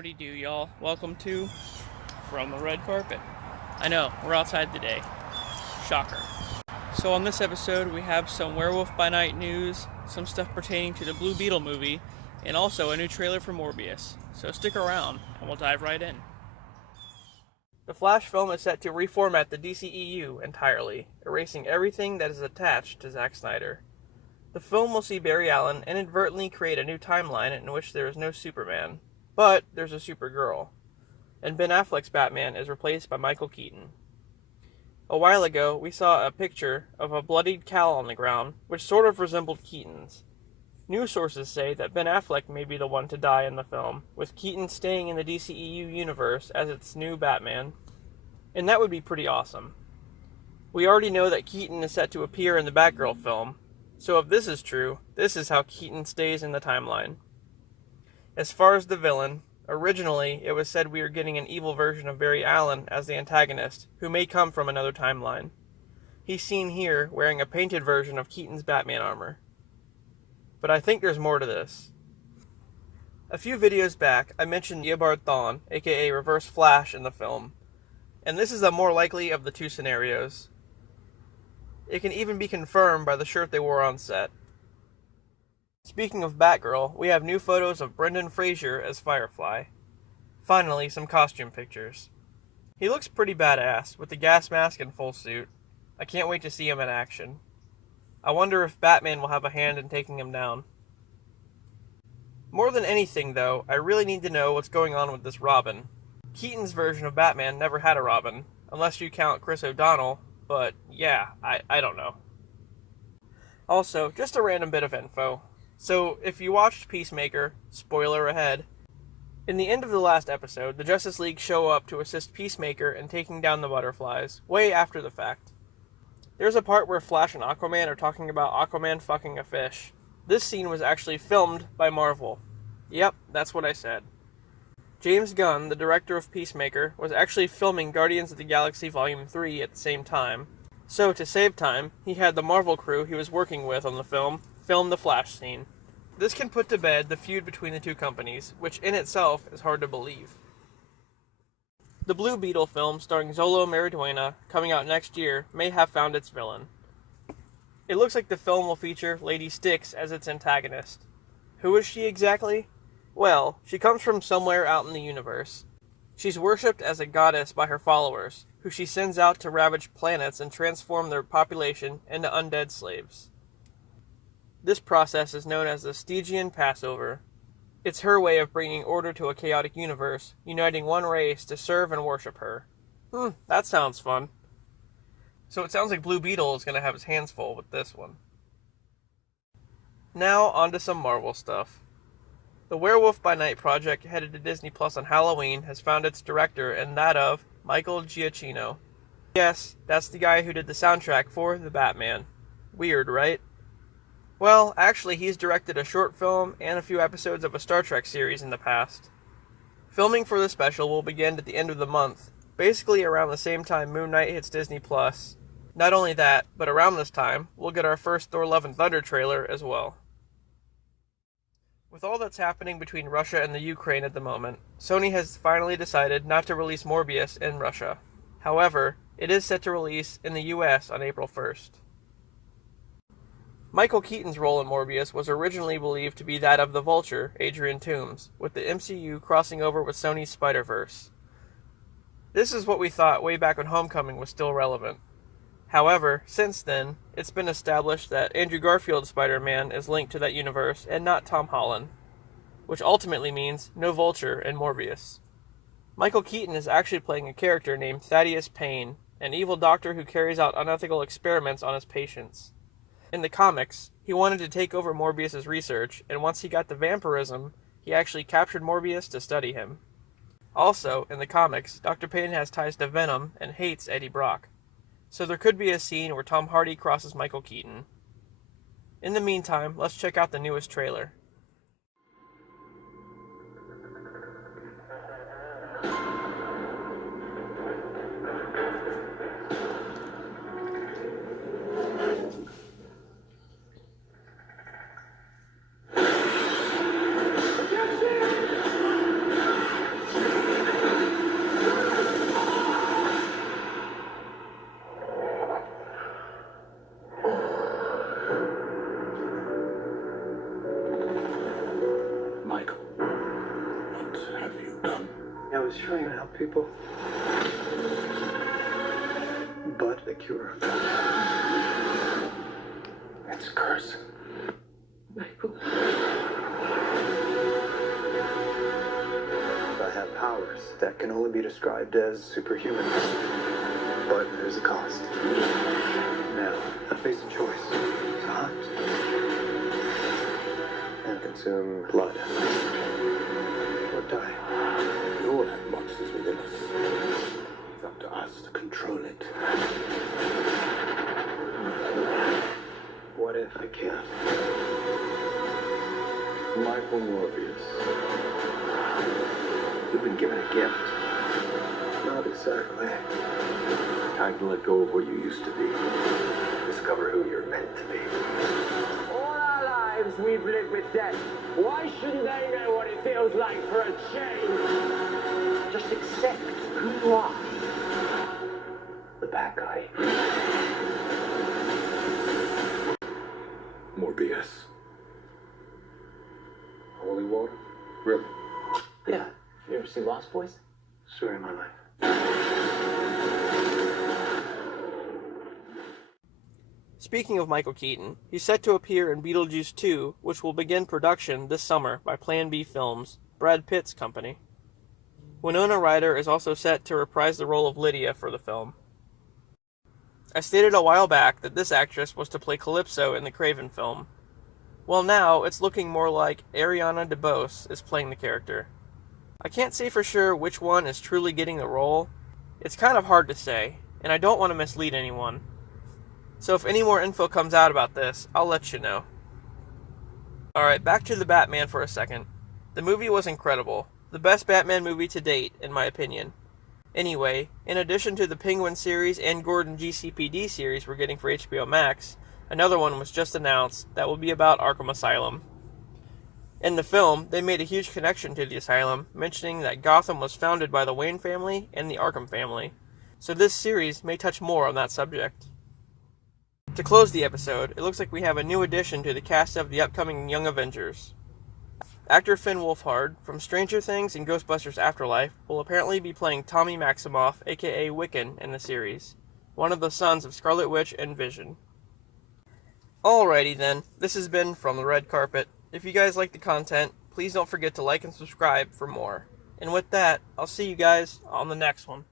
Howdy do, y'all. Welcome to From the Red Carpet. I know, we're outside today. Shocker. So on this episode, we have some Werewolf By Night news, some stuff pertaining to the Blue Beetle movie, and also a new trailer for Morbius. So stick around, and we'll dive right in. The Flash film is set to reformat the DCEU entirely, erasing everything that is attached to Zack Snyder. The film will see Barry Allen inadvertently create a new timeline in which there is no Superman, but there's a Supergirl, and Ben Affleck's Batman is replaced by Michael Keaton. A while ago, we saw a picture of a bloodied cowl on the ground, which sort of resembled Keaton's. News sources say that Ben Affleck may be the one to die in the film, with Keaton staying in the DCEU universe as its new Batman, and that would be pretty awesome. We already know that Keaton is set to appear in the Batgirl film, so if this is true, this is how Keaton stays in the timeline. As far as the villain, originally it was said we are getting an evil version of Barry Allen as the antagonist, who may come from another timeline. He's seen here wearing a painted version of Keaton's Batman armor. But I think there's more to this. A few videos back, I mentioned Eobard Thawne, aka Reverse Flash, in the film, and this is the more likely of the two scenarios. It can even be confirmed by the shirt they wore on set. Speaking of Batgirl, we have new photos of Brendan Fraser as Firefly. Finally, some costume pictures. He looks pretty badass, with the gas mask and full suit. I can't wait to see him in action. I wonder if Batman will have a hand in taking him down. More than anything, though, I really need to know what's going on with this Robin. Keaton's version of Batman never had a Robin, unless you count Chris O'Donnell, but yeah, I don't know. Also, just a random bit of info. So, if you watched Peacemaker, spoiler ahead, in the end of the last episode, the Justice League show up to assist Peacemaker in taking down the butterflies, way after the fact. There's a part where Flash and Aquaman are talking about Aquaman fucking a fish. This scene was actually filmed by Marvel. Yep, that's what I said. James Gunn, the director of Peacemaker, was actually filming Guardians of the Galaxy Volume 3 at the same time. So, to save time, he had the Marvel crew he was working with on the film the Flash scene. This can put to bed the feud between the two companies, which in itself is hard to believe. The Blue Beetle film starring Xolo Maridueña, coming out next year, may have found its villain. It looks like the film will feature Lady Styx as its antagonist. Who is she exactly? Well, she comes from somewhere out in the universe. She's worshipped as a goddess by her followers, who she sends out to ravage planets and transform their population into undead slaves. This process is known as the Stygian Passover. It's her way of bringing order to a chaotic universe, uniting one race to serve and worship her. That sounds fun. So it sounds like Blue Beetle is going to have his hands full with this one. Now, on to some Marvel stuff. The Werewolf By Night project headed to Disney Plus on Halloween has found its director and that of Michael Giacchino. Yes, that's the guy who did the soundtrack for The Batman. Weird, right? Well, actually, he's directed a short film and a few episodes of a Star Trek series in the past. Filming for the special will begin at the end of the month, basically around the same time Moon Knight hits Disney Plus. Not only that, but around this time, we'll get our first Thor Love and Thunder trailer as well. With all that's happening between Russia and the Ukraine at the moment, Sony has finally decided not to release Morbius in Russia. However, it is set to release in the US on April 1st. Michael Keaton's role in Morbius was originally believed to be that of the Vulture, Adrian Toomes, with the MCU crossing over with Sony's Spider-Verse. This is what we thought way back when Homecoming was still relevant. However, since then, it's been established that Andrew Garfield's Spider-Man is linked to that universe and not Tom Holland, which ultimately means no Vulture in Morbius. Michael Keaton is actually playing a character named Thaddeus Payne, an evil doctor who carries out unethical experiments on his patients. In the comics, he wanted to take over Morbius's research, and once he got the vampirism, he actually captured Morbius to study him. Also, in the comics, Dr. Payne has ties to Venom and hates Eddie Brock. So there could be a scene where Tom Hardy crosses Michael Keaton. In the meantime, let's check out the newest trailer. I was trying to help people. But the cure. It's a curse. Michael. I have powers that can only be described as superhuman. But there's a cost. Now, I face a choice. To hunt. And consume blood. Or die. We all have monsters within us. It's up to us to control it. What if I can't? Michael Morbius. You've been given a gift. Not exactly. Time to let go of what you used to be. Discover who you're meant to be. All our lives we've lived with death. Why shouldn't they know what it feels like for a change? Just accept who you are. The bad guy. Morbius. Holy water? Really? Yeah. You ever see Lost Boys? Story of my life. Speaking of Michael Keaton, he's set to appear in Beetlejuice 2, which will begin production this summer by Plan B Films, Brad Pitt's company. Winona Ryder is also set to reprise the role of Lydia for the film. I stated a while back that this actress was to play Calypso in the Kraven film. Well, now it's looking more like Ariana DeBose is playing the character. I can't say for sure which one is truly getting the role. It's kind of hard to say, and I don't want to mislead anyone. So if any more info comes out about this, I'll let you know. Alright, back to the Batman for a second. The movie was incredible. The best Batman movie to date, in my opinion. Anyway, in addition to the Penguin series and Gordon GCPD series we're getting for HBO Max, another one was just announced that will be about Arkham Asylum. In the film, they made a huge connection to the asylum, mentioning that Gotham was founded by the Wayne family and the Arkham family, so this series may touch more on that subject. To close the episode, it looks like we have a new addition to the cast of the upcoming Young Avengers. Actor Finn Wolfhard, from Stranger Things and Ghostbusters Afterlife, will apparently be playing Tommy Maximoff, aka Wiccan, in the series, one of the sons of Scarlet Witch and Vision. Alrighty then, this has been From the Red Carpet. If you guys like the content, please don't forget to like and subscribe for more. And with that, I'll see you guys on the next one.